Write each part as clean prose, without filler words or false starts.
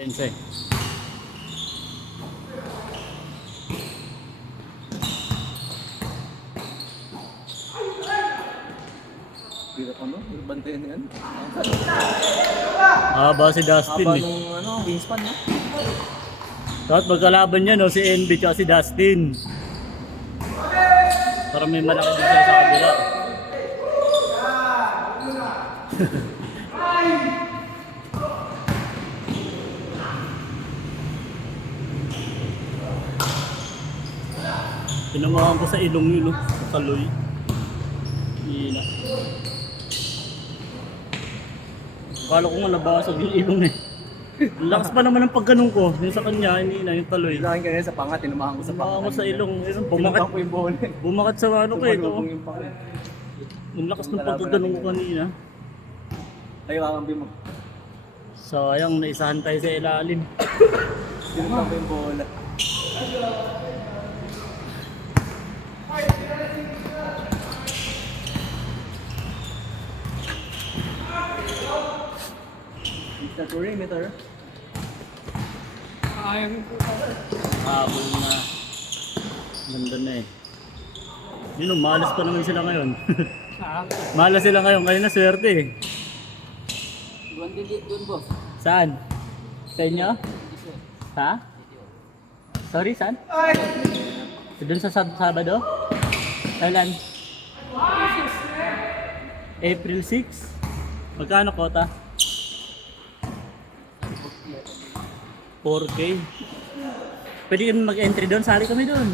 Pense. Hirap ano? Bantayan yan. Haba si Dustin Haba eh. nung ano, wingspan no? Tapos magkalaban niya no, si NB at si Dustin. Para may malaki din sila sa kabila. Pinamahan ko sa ilong yun, no? Sa kaloy. Hina. Akala ko nga nabasag yung ilong eh. Ang lakas pa naman ng pagganong ko. Yung sa kanya, hindi na yung kaloy. Kailangan kanina sa panga, tinumahan ko sa panga. Pinamahan ko sa ilong. Yun, Bumakat ko yung bola. bumakat sa ano ko eh. Ito. Tumalubong yung panga. Ang lakas ng pagkaganong ko kanina. Ayaw kakambi mo. Sayang, naisahan tayo sa ilalim. Tinumahan ko yung bola. Mr. Perimeter. Habol na. Ganda na eh. Yun, malas pa naman sila ngayon. Malas sila ngayon, kaya na swerte eh. Doon boss. Saan? Sa inyo? Ha? Sorry, saan? Doon sa Sabado? Kailan? April 6? Magkano kota? 4K. Pwede kami mag-entry doon, sali kami doon.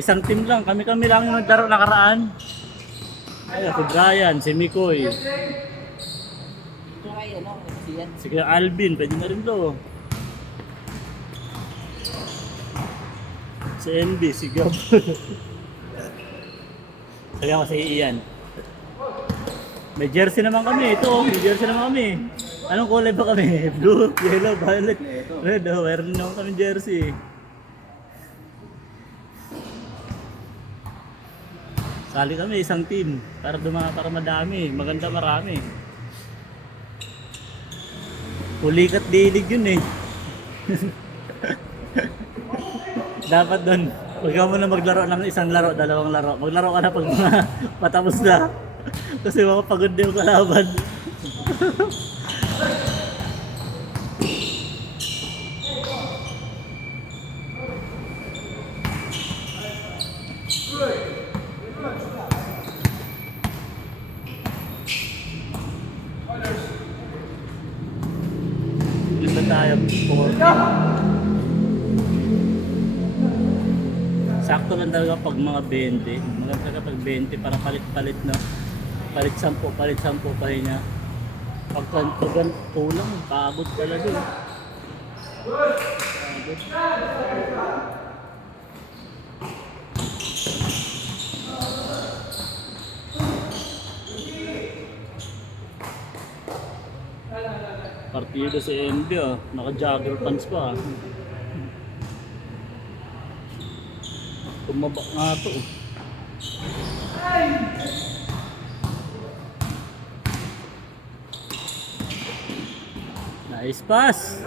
Isang team lang, kami lang yung naglaro nakaraan. Ay, si Brian, si Mikoy. Si Kuya Alvin, pwede na rin to. Si NB, si Gab. Sabi ako si Ian. May jersey naman kami, ito. May jersey naman kami. Anong kulay ba kami? Blue, yellow, violet, red. Oh, meron naman kami jersey. Sali kami isang team para madami, maganda marami. Pulikat dilig yun eh. Dapat doon, huwag ka muna maglaro ng isang laro, dalawang laro. Maglaro ka na pag matapos na. Kasi makapagod din yung kalaban. Dito tayo, 40. Sakto lang talaga pag mga 20. Maganda talaga pag 20 para palit-palit na. Palit 10 pa rin niya. Pag tugan, kulang, paabot talaga. Paabot. Partido si MD naka-jogger pants pa. Tumaba nga to. Nice pass.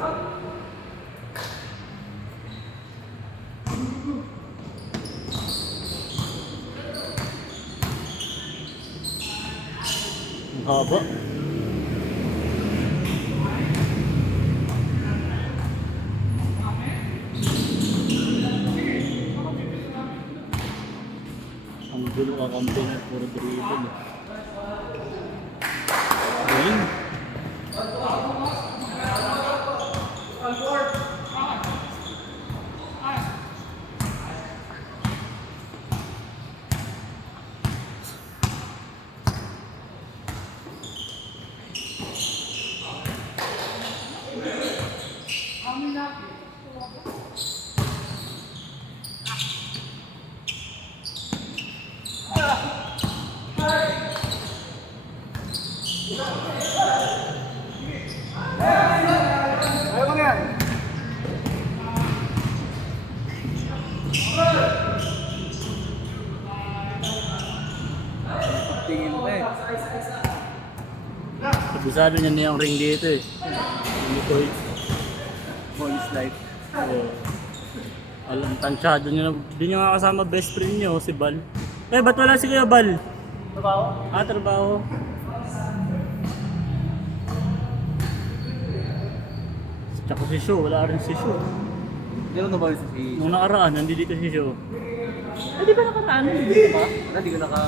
Ang haba. Ang gulo ka kampi na puro dribble. Galing. Gusado niya na yung ring dito eh. Hindi ko Ball is life. alam, tansyado niya na. Di niya nga kasama best friend niyo, si Bal. Eh, ba't wala si Kuya Bal? Trabaho? Ah, trabaho. Tsaka si Sho, wala rin si Sho. Gano'n na ba yun si... Nung nakaraan, nandito si Sho. Eh, di ba nakaraan? Dito ba? Wala, di ko naka...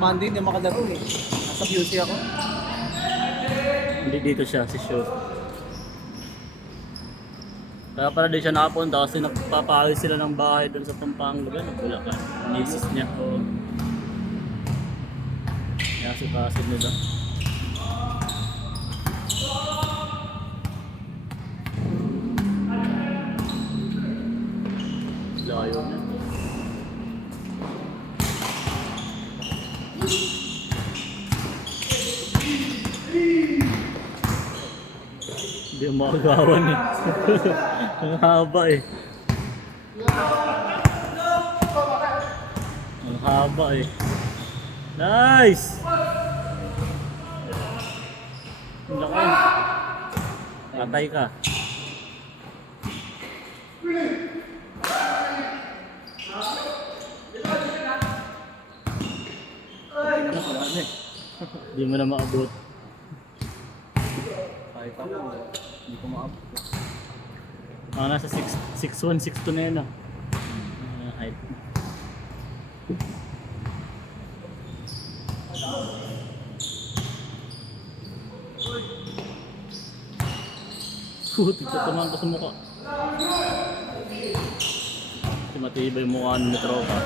Monday, hindi makalaro eh. Nasa QC ako. Hindi dito siya, si Sho. Kaya pala di siya nakapunta kasi nagpapahali sila ng bahay doon sa Pampanga. Bulacan. Misis niya ko. Kaya sukasin nila. Layo na. Hindi mo makagawan eh. Ang haba eh. Ang haba eh. Nice! Ang laki. Patay ka. Ano pala ano eh. Hindi mo na maabot. Kahit ako, hindi ko maabot. Nasa 6'1", 6'2" na yun ah. Height. Putik ka tumang ko sa mukha. Kasi matibay yung mukha ng tropa.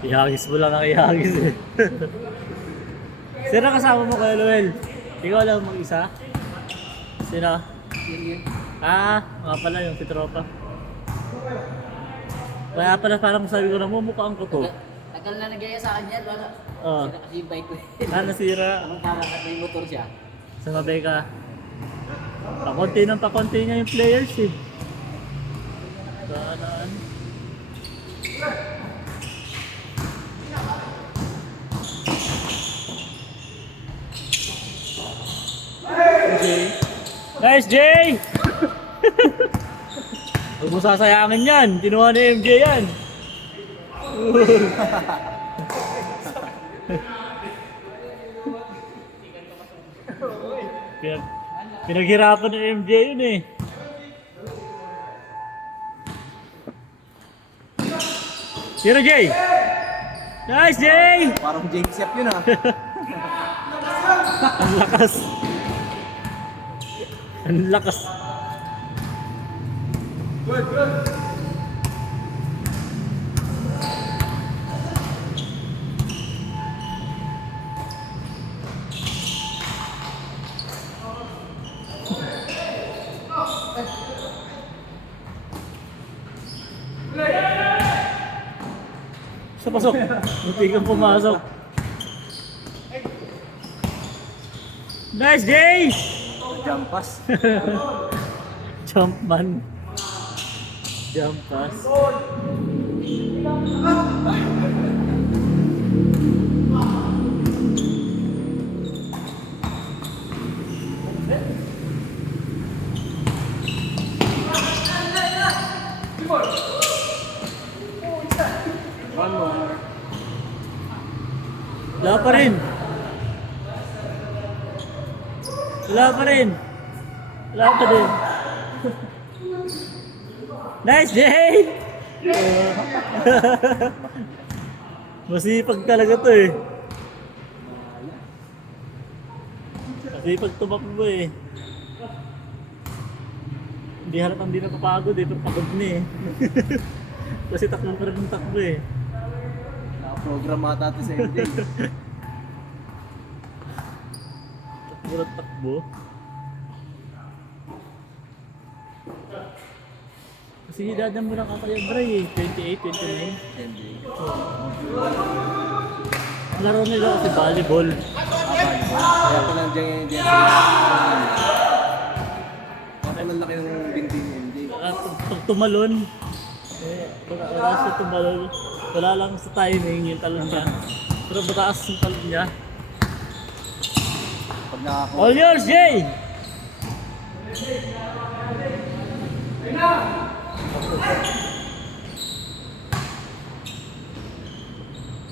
Ihagis mo lang ang ihagis eh. Sino kasama mo Kuya Luel? Ikaw lang mag-isa? Sino? Ah, nga pala yung si tropa. Kaya pala parang sabi ko na mukhaan ko to. Tagal na nagyaya sa akin yan, wala. Oo. Sira kasi yung bike ko. Ah, nasira. Anong tama ka may motor siya? Sumabay ka. Pakonti niya yung players eh. Saan? Jay. Nice, Jay! Huwag mo sasayangin yan. Kinuha ni MJ yan. Pinaghirapan ng MJ yun eh. Sino Jay? Nice, Jay! Parang James Yap yun ah. Ang lakas. Ang lakas. Sa pasok. Munti kang pumasok. Nice, Jay! Jump pass. Jump man. Jump pass. One more. Wala pa rin. Wala pa rin. Wala pa din. Nice, Jay! Masipag talaga to eh. Masipag tumakbo eh. Hindi halatang hindi napapagod eh, pero pagod na eh. Kasi takbo pa rin ng takbo eh. Program ata ito sa MJ. Puro takbo. Kasi edad mo na kakaya Bray eh. 28, 29. MJ. Ang laro nila kasi volleyball. Kaya ko lang dyan yung Kaya laki ng binti ni MJ. At pag tumalon, wala siya tumalon. Wala lang sa timing yung talon niya. Pero mataas yung talon niya. Pag nakakuha. All yours, Jay!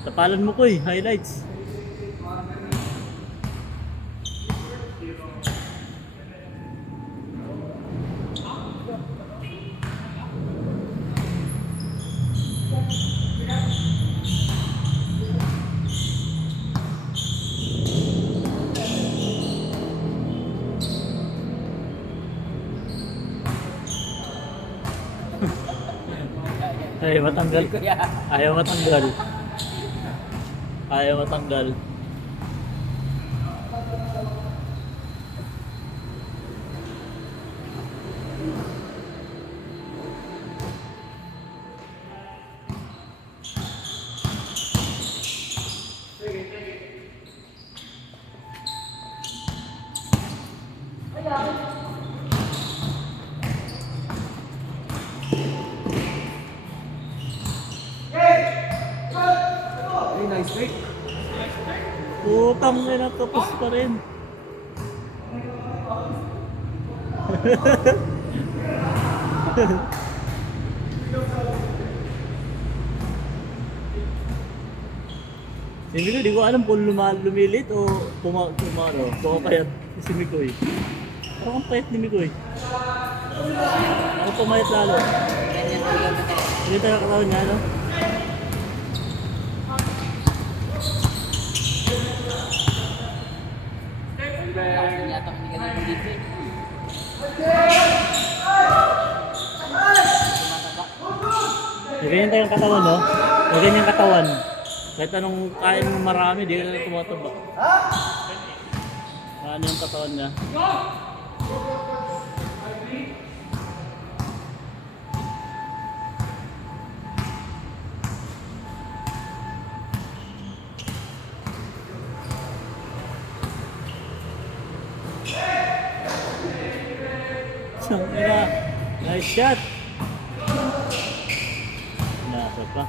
Tapalan mo ko eh, highlights. Ayaw matanggal. Ayaw matanggal. Ayaw matanggal. Hey, nice break. Putang ina, tapos pa rin. Si Mikoy, di ko alam kung lumilit o pumapayat si Mikoy. Parang ang payat ni Mikoy. Ako pumayat lalo. Ganyan talaga na. Hindi tayo katawan niya, no? Lakas na yata kami ganun dito eh. Ganyan tayong katawan, no? Ganyan yung katawan. Kahit anong kain mo marami, di ka na tumataba. Ano yung katawan niya? Sangina. Nice shot. Nasa pa.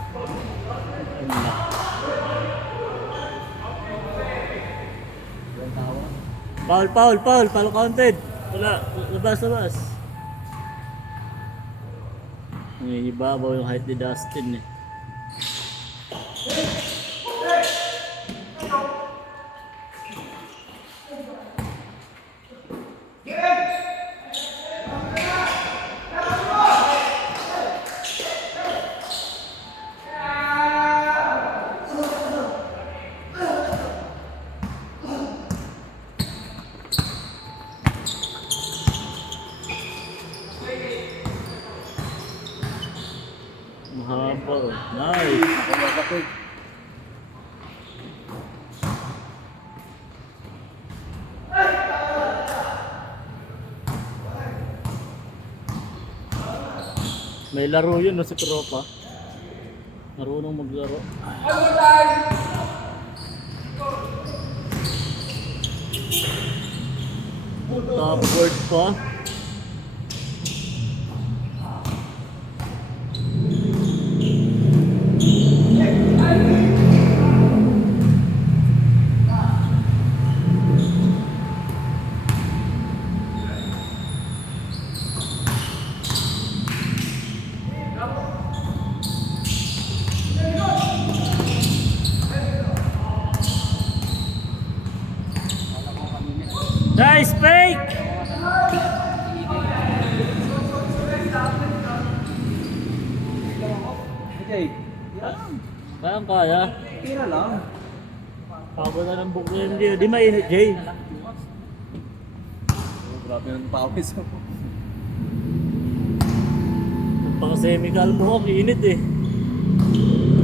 Ano? Foul counted. Wala, labas. Ibabaw yung height ni Dustin eh. Mahaba. Nice. Kaya ka quick. May laro yun no, si Tropa. Marunong maglaro. Top board pa. Nice fake! Okay. Kayang kaya. Tira lang. Pagod na ng buklo yun. Di mainit, Jay. Oh, grabe ng pawis. Pang semical mo, ang init eh.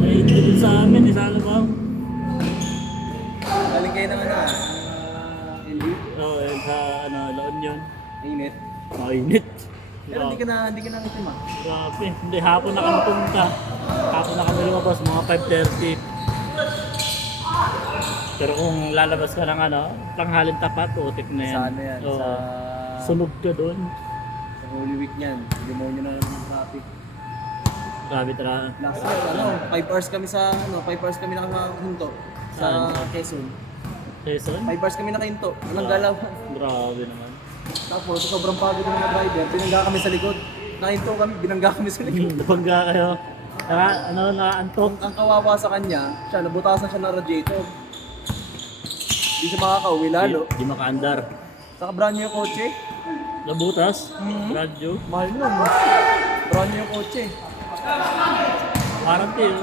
Mainit. Dito sa amin, sa ano ba? Galing kayo ng ano, LU. Oo, yun sa ano, La Union. Init. Mainit. Pero hindi ka na nakitima. Grabe. Hindi, hapon na kami pumunta. Hapon na kami lumabas, mga 5:30. Pero kung lalabas ka ng ano, tanghalin tapat, utik na yan. Sa ano yan? Oo. Sa Sunog ka doon. Holy Week niyan. Demonyo na naman ng traffic. Grabe talaga. Last year, 5 hours kami sa, 5 hours kami nakahinto sa Saan? Quezon. Quezon? 5 hours kami nakahinto. Walang galaw. Grabe naman. Tapos, sobrang pagod ng mga driver. Binangga kami sa likod. Nakahinto kami, binangga kami sa likod. Nabangga kayo. Nakaantok. Ang kawawa sa kanya, siya, nabutasan siya ng radiator. Hindi siya makakauwi lalo. Di makaandar. Saka brand new yung kotse. Nabutas? Mhm. Radyo? Mahal nun. Brand new yung kotse. Warranty yun.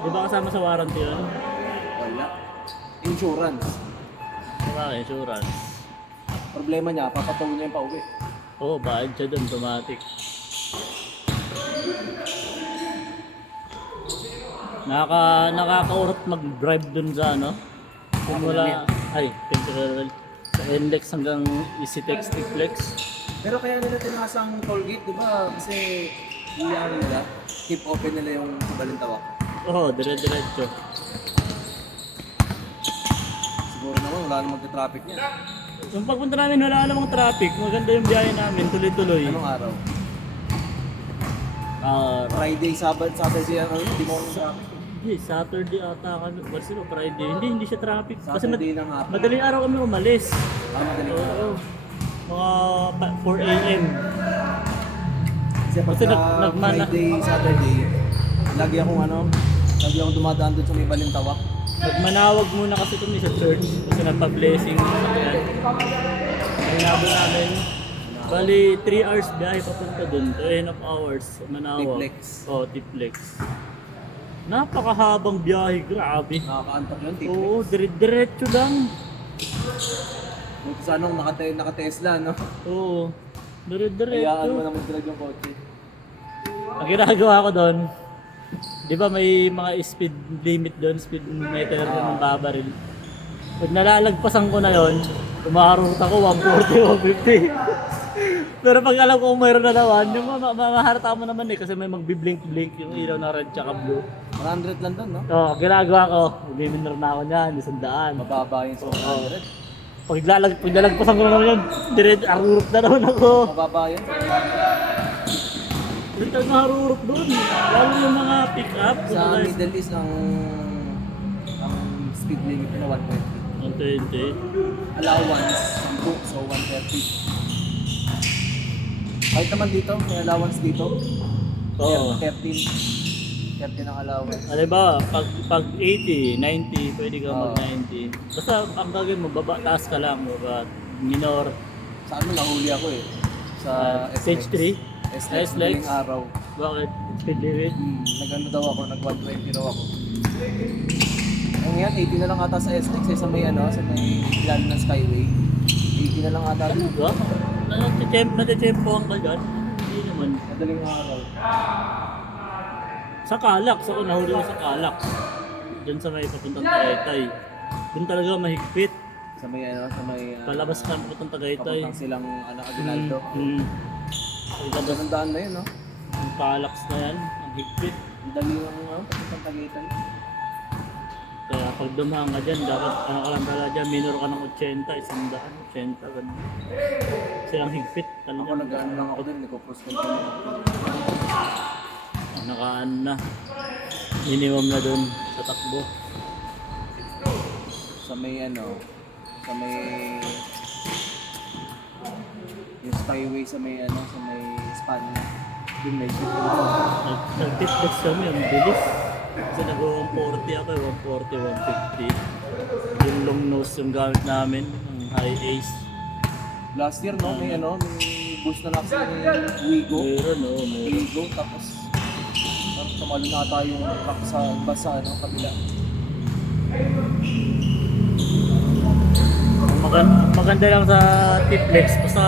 Di ba kasama sa warranty yun? Wala. Insurance. Wala, insurance. Problema niya, papatawin niya yung pauwi. Oo, bayad siya doon, automatic. Nakakaurot mag-drive doon sa ano? Simula, temporary. Sa NLEX hanggang EasyTex, T-Flex. Pero kaya nila tinasang toll gate, di ba? Kasi ano nila, keep open nila yung Balintawak. Oo, dire-diretso. Siguro naman wala namang traffic niya. Yung pagpunta namin, wala namang traffic. Maganda yung biyahe namin, tuloy-tuloy. Anong araw? Ah, Friday, Saturday, hindi mo ang traffic. Hindi, Saturday ata kami. Kasi no, Friday. Hindi siya traffic. Kasi Saturday ng hapon. madaling araw kami umalis. Madaling araw. Oo. Mga 4 a.m. Kasi pag Kasi nagmana- Friday, Saturday, lagi akong dumadaan doon sa may Balintawak. Nagmanawag muna kasi kami sa church. Kasi nagpa-blessing. Inabot namin. Bali, 3 hours biyahe papunta doon. 2.5 hours. Manawag. T-Flex. Oo, T-Flex. Napakahabang biyahe. Grabe. Nakakaantok yun, T-Flex. Oo, dire-diretso lang. Buti sana kung naka-Tesla, no? Oo. Hayaan mo Dire-diretso. na mag-drag yung kotse. Ang ginagawa ko doon, di ba may mga speed limit doon, speed meter na ng babaril. Pag nalalagpasan ko na yon, umaharot ako 140, 150. Pero pag alam ko kung mayroon na naman, yung maharata mo naman kasi may magbi-blink-blink yung ilaw na red tsaka blue. 100 lang doon, no? Oo, ginagawa ko, mag-minor na ako niyan, 100. Mababa yung sa 100. Pag nalagpasan ko na naman yun, arurot na naman ako. Mababa yun. Dito naharurot doon, lalo yung mga pick-up. Sa Middle East, ang speed limit na 120. 120. Allowance, 2, so 130. Kahit naman dito, may allowance dito. Oo. 13 ang allowance. Ano ba, pag 80, 90, pwede ka Oo. mag-90. Basta ang gagawin mo, taas ka lang, minor. Sa ano, nahuli ako eh. Sa Stage 3? SLEX, SLEX? madaling araw. Bakit? Speed limit? Nag-ano daw ako, nag-120 daw ako. Ngayon, 80 na lang ata sa SLEX eh, sa may plan ng Skyway. 80 na lang ata. Ano ba? Natitsempohan ka dyan? Hindi naman. Madaling araw. Sa Calax, ako nahuli ko sa Calax. Doon sa may papuntang Tagaytay. Doon talaga mahigpit. Sa may Palabas ka papuntang Tagaytay. papuntang silang Aguinaldo. Palabas Ang daan na yun, no? ang Calax na yan, ang higpit. Ang dali ng papuntang Tagaytay. Kaya pag dumaan ka dyan, dapat ka lang pala dyan, minor ka ng 80, 100, 80, ganun. Kasi ang higpit, Ako talaga. nag-ano lang ako dun, nagko-cross control. Nakaan na. Minimum na dun sa takbo. Sa may yung Skyway sa may Spanya. Dun may Nag-titbox kami, ang bilis. Kasi nag-140 ako, 140, 150. Yung long nose yung gamit namin, ang high ace. last year, no? May boost na natin yung Wigo. Meron. Wigo, tapos parang tumalo na ata yung truck sa basa, kabila. Maganda lang sa T-Flex, basta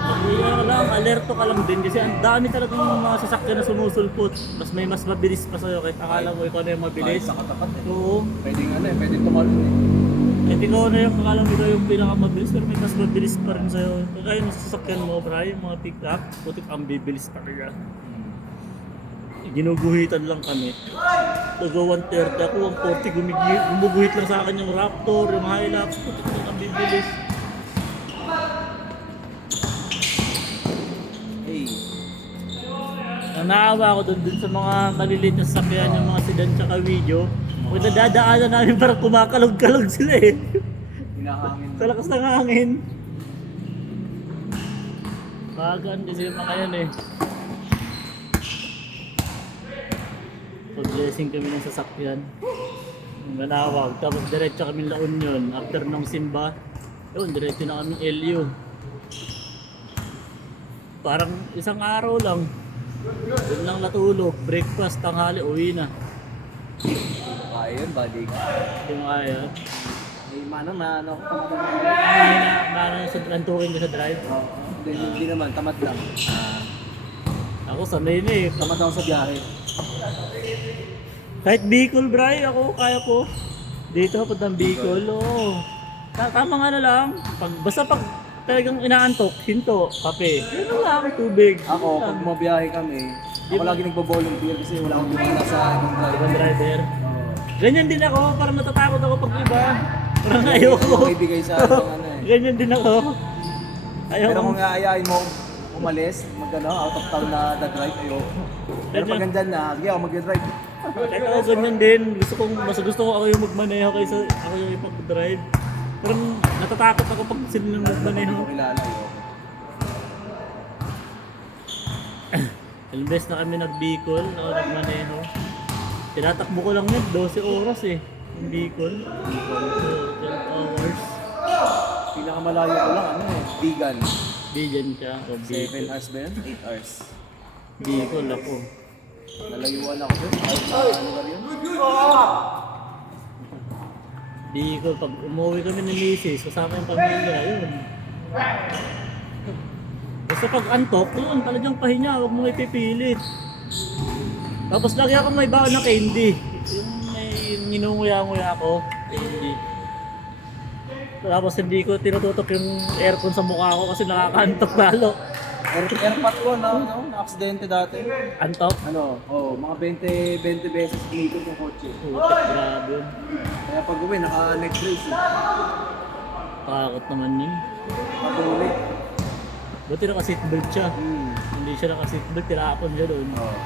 mag-iara ka lang. kailangan alerto ka lang din kasi ang dami talagang mga sasakyan na sumusulpot. Mas mabilis pa sa'yo kahit akala mo ikaw na yung mabilis. Sa katapat eh. Oo. Pwedeng ano eh, pwedeng tumalon eh. Kahit ikaw na yung akala mo ikaw yung pinakamabilis pero may mas mabilis pa rin sa'yo. Kaya yung sasakyan mo, bro, yung mga pick-up, putik ang bibilis talaga. Ginuguhitan lang kami. Taga 130 ako, 140 gumuguhit lang sa akin yung Raptor, yung Hilux, putik lang ang bibilis. Hey. Naawa ako dun sa mga maliliit na sasakyan, yung mga sedan tsaka video. Kung nadadaanan namin parang kumakalog-kalog sila eh. Hinahangin. Sa lakas ng hangin. Bagaan kasi yung mga yan eh. Pag-blessing kami ng sasakyan. Manawag. Tapos diretso kami La Union. After ng simba, yun, diretso na kami LU. Parang isang araw lang. Doon lang natulog. Breakfast, tanghali, uwi na. Kaya yun, balik. Yung kaya. May manang na ano. Nantukin ko sa drive. Hindi naman, tamad lang. Ako sanay na eh. Tamad ako sa biyahe. Kahit Bicol, Bray, ako kaya ko. Dito, puntang Bicol, oo. Tama nga na lang. Basta pag talagang inaantok, hinto, kape. Yun lang, tubig. Ako, pag bumabiyahe kami, ako lagi nagbo-volunteer kasi wala akong gumana sa ibang driver. Ibang driver. Oo. Ganyan din ako, parang natatakot ako pag iba. Parang ayoko. Hindi mo ibigay sa akin ano eh. Ganyan din ako. Ayoko. Pero kung aayain mo umalis, mag-ano, out of town na drive, ayoko. Pero pag andyan na, sige ako mag-drive. Kahit ako ganyan din. Mas gusto ko ako yung magmaneho kaysa ako yung ipag-drive. Parang natatakot ako pag sila yung Hindi magmaneho. ko kilala, ayoko. Ilang beses na kami nag-Bicol, ako nagmaneho. Tinatakbo ko lang yun, 12 oras eh. Yung Bicol. 12 hours. Pinakamalayo ko lang, ano eh, vegan. Bijan siya. O 7 Bicol. hours ba yun? 8 hours. Bicol ako. Nalayuan ako dun. Ano ba yun? Bicol, pag umuwi kami ng misis, kasama yung pamilya, yun. Basta pag antok, yun, talagang pahinga, huwag mong ipipilit. Tapos lagi ako may baon na candy. Yung may ninunguya-nguya ako, candy. Tapos hindi ko tinututok yung aircon sa mukha ko kasi nakakaantok lalo. Airpot ko, na-aksidente dati. Antok? Ano, mga 20 beses umikot yung kotse. Putik, grabe yun. Kaya pag uwi, naka-neck brace eh. Takot naman yun. Patuloy. Buti naka-seatbelt siya. Hindi siya naka-seatbelt, tinapon siya doon. Oo.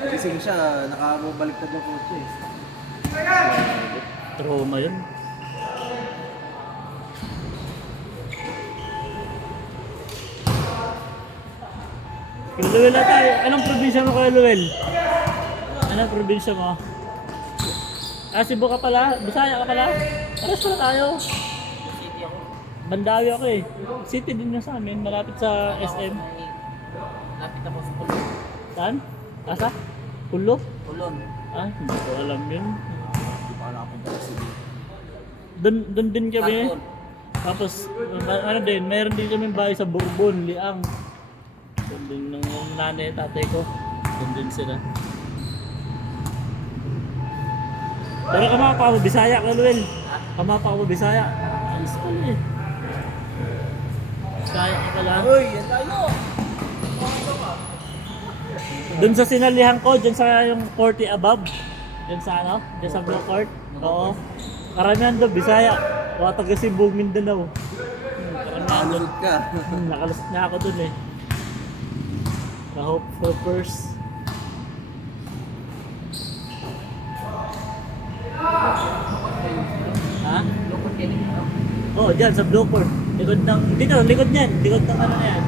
Gising siya, nakabaliktad yung kotse eh. Trauma yun. Kung Luel na tayo, anong probinsya mo kaya Luel? Anong probinsya mo? Ah, Cebu ka pala? Bisaya ka pala? Pares pala tayo. City ako. Bandawi ako eh. City din na sa amin, malapit sa SM. Lapit ako sa Kulon. Saan? Asa? Pulo? Kulon. Ah, hindi ko alam yun. Hindi pa nakapunta sa Cebu. Doon din kami. Kalkon. Tapos, ano din, meron din kami bahay sa Bourbon, Liang. Doon din ng nanay, tatay ko. Doon din sila. Pero kamapa mo, Bisaya ka, Luel. Kamapa mo, Bisaya. Ayos pala eh. Bisaya ka pala. Uy, yan tayo! Doon sa sinalihan ko, dyan sa yung 40 above. Dyan sa ano? Dyan sa Blue Court. Oo. Karamihan doon, Bisaya. Mga taga Cebu, Mindanao. Karamihan doon. Nakalusot ka. Nakalusot na ako doon eh. Na-hope for first. Ha? Lukot kayo dito. Oh, dyan sa Blue Court. Likod ng, dito, likod niyan. Likod ng ano na yan.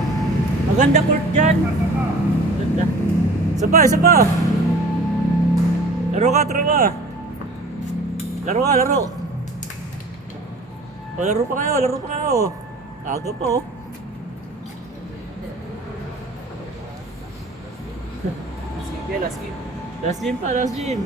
Maganda court dyan. Maganda. Isa pa, isa pa. Laro ka, laro ka, laro. O, laro pa kayo, laro pa kayo. Aga pa oh. Sige, last game. Last game pa, last game.